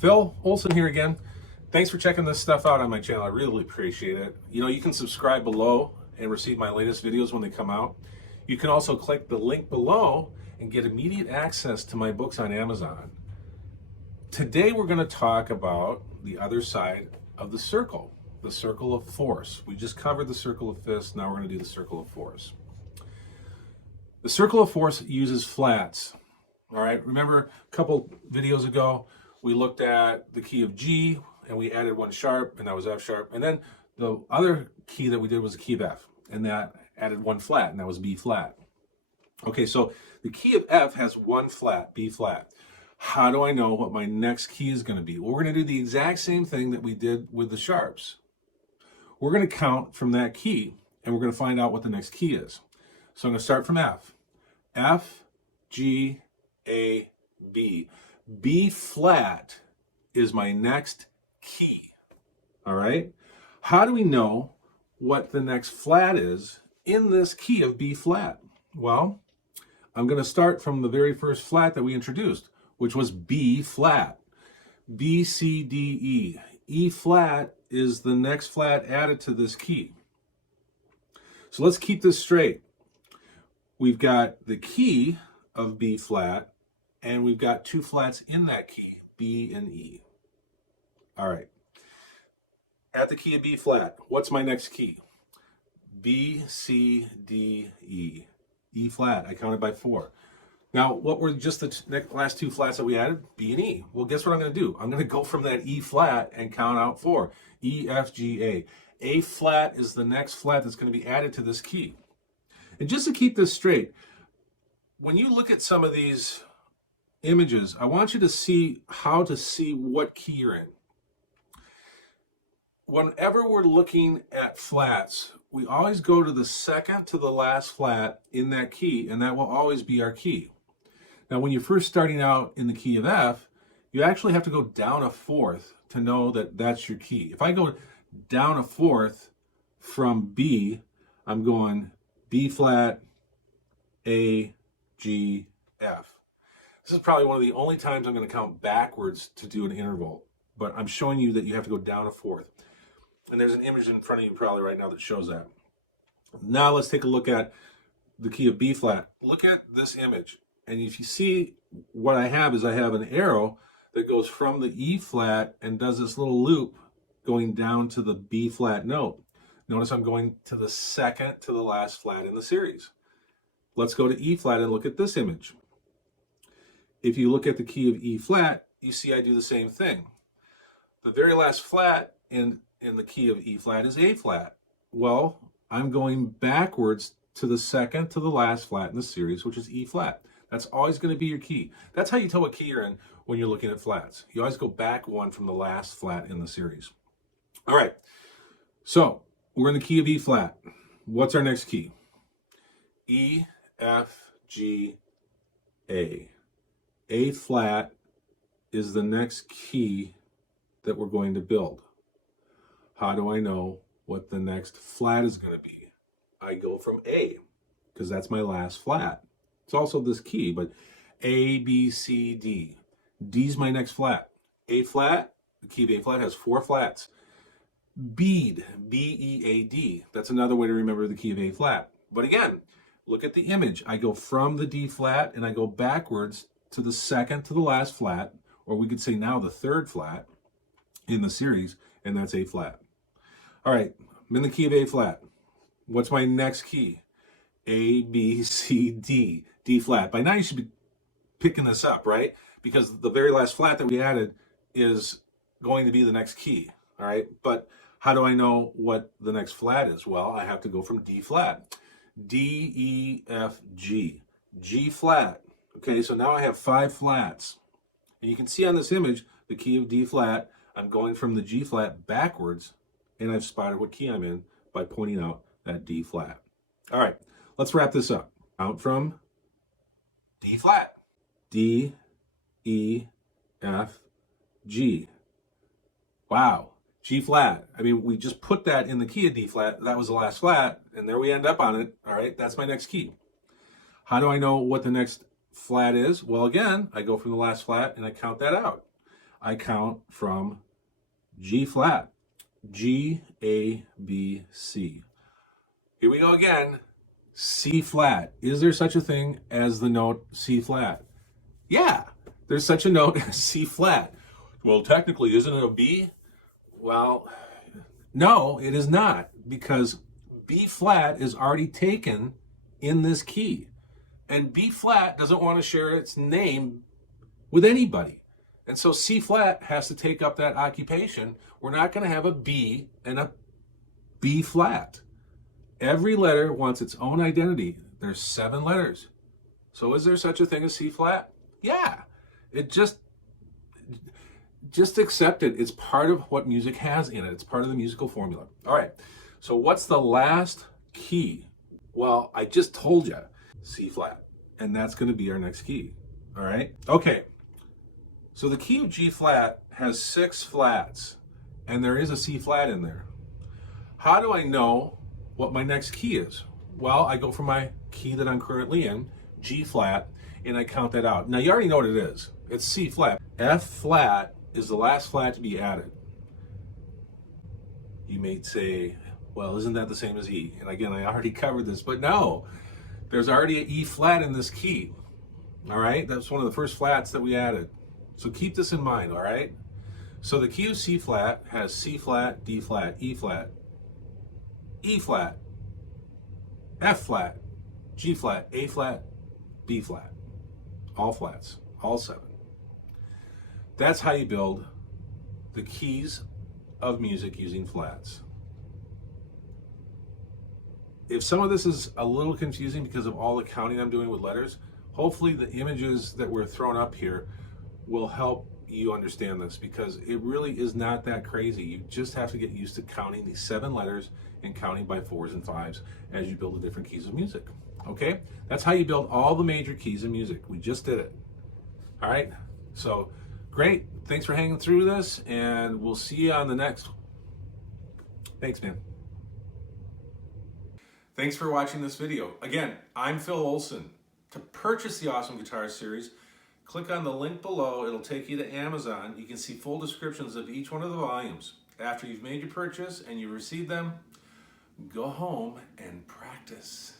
Phil Olson here again. Thanks for checking this stuff out on my channel. I really appreciate it. You know, you can subscribe below and receive my latest videos when they come out. You can also click the link below and get immediate access to my books on Amazon. Today we're going to talk about the other side of the circle of force. We just covered the circle of fifths, now we're going to do the circle of force. The circle of force uses flats. All right, remember a couple videos ago, we looked at the key of G and we added one sharp, and that was F sharp. And then the other key that we did was the key of F, and that added one flat, and that was B flat. Okay, so the key of F has one flat, B flat. How do I know what my next key is going to be? Well, we're going to do the exact same thing that we did with the sharps. We're going to count from that key, and we're going to find out what the next key is. So I'm going to start from F. F, G, A, B. B flat is my next key. All right? How do we know what the next flat is in this key of B flat? Well, I'm going to start from the very first flat that we introduced, which was B flat. B, C, D, E. E flat is the next flat added to this key. So let's keep this straight. We've got the key of B flat, and we've got two flats in that key, B and E. All right. At the key of B flat, what's my next key? B, C, D, E. E flat, I counted by 4. Now, what were just the last two flats that we added? B and E. Well, guess what I'm going to do? I'm going to go from that E flat and count out 4. E, F, G, A. A flat is the next flat that's going to be added to this key. And just to keep this straight, when you look at some of these images, I want you to see how to see what key you're in. Whenever we're looking at flats, we always go to the second to the last flat in that key, and that will always be our key. Now, when you're first starting out in the key of F, you actually have to go down a fourth to know that that's your key. If I go down a fourth from B, I'm going B flat, A, G, F. This is probably one of the only times I'm going to count backwards to do an interval, but I'm showing you that you have to go down a fourth. And there's an image in front of you probably right now that shows that. Now let's take a look at the key of B flat. Look at this image. And if you see what I have is I have an arrow that goes from the E flat and does this little loop going down to the B flat note. Notice I'm going to the second to the last flat in the series. Let's go to E flat and look at this image. If you look at the key of E flat, you see I do the same thing. The very last flat in the key of E flat is A flat. Well, I'm going backwards to the second to the last flat in the series, which is E flat. That's always going to be your key. That's how you tell what key you're in when you're looking at flats. You always go back one from the last flat in the series. All right, so we're in the key of E flat. What's our next key? E, F, G, A. A flat is the next key that we're going to build. How do I know what the next flat is going to be? I go from A, because that's my last flat. It's also this key, but A, B, C, D. D's my next flat. A flat, the key of A flat has 4 flats. Bead, B-E-A-D. That's another way to remember the key of A flat. But again, look at the image. I go from the D flat and I go backwards to the second to the last flat, or we could say now the third flat in the series, and that's A flat. All right, I'm in the key of A flat. What's my next key? A, B, C, D. D flat. By now you should be picking this up, right? Because the very last flat that we added is going to be the next key, all right? But how do I know what the next flat is? Well, I have to go from D flat. D, E, F, G. G flat. Okay, so now I have 5 flats. And you can see on this image, the key of D flat, I'm going from the G flat backwards, and I've spotted what key I'm in by pointing out that D flat. All right, let's wrap this up. Out from D flat. D, E, F, G. Wow, G flat. I mean, we just put that in the key of D flat. That was the last flat, and there we end up on it. All right, that's my next key. How do I know what the next flat is? Well, again, I go from the last flat and I count that out. I count from G flat, G, A, B, C. Here we go again, C flat. Is there such a thing as the note C flat? Yeah, there's such a note as C flat. Well, technically, isn't it a B? Well, no, it is not, because B flat is already taken in this key. And B flat doesn't want to share its name with anybody. And so C flat has to take up that occupation. We're not going to have a B and a B flat. Every letter wants its own identity. There's 7 letters. So is there such a thing as C flat? Yeah. It just accept it. It's part of what music has in it. It's part of the musical formula. All right. So what's the last key? Well, I just told you, C flat. And that's going to be our next key. All right. Okay. So the key of G flat has 6 flats, and there is a C flat in there. How do I know what my next key is? Well, I go from my key that I'm currently in, G flat, and I count that out. Now, you already know what it is. It's C flat. F flat is the last flat to be added. You may say, well, isn't that the same as E? And again, I already covered this, but no, there's already an E flat in this key. All right, that's one of the first flats that we added. So keep this in mind, all right? So the key of C flat has C flat, D flat, E flat, E flat, F flat, G flat, A flat, B flat. All flats, all 7. That's how you build the keys of music using flats. If some of this is a little confusing because of all the counting I'm doing with letters, hopefully the images that were thrown up here will help you understand this, because it really is not that crazy. You just have to get used to counting these 7 letters and counting by 4s and 5s as you build the different keys of music. Okay? That's how you build all the major keys of music. We just did it. All right? So, great. Thanks for hanging through this, and we'll see you on the next one. Thanks, man. Thanks for watching this video. Again, I'm Phil Olson. To purchase the Awesome Guitar Series, click on the link below. It'll take you to Amazon. You can see full descriptions of each one of the volumes. After you've made your purchase and you receive them, go home and practice.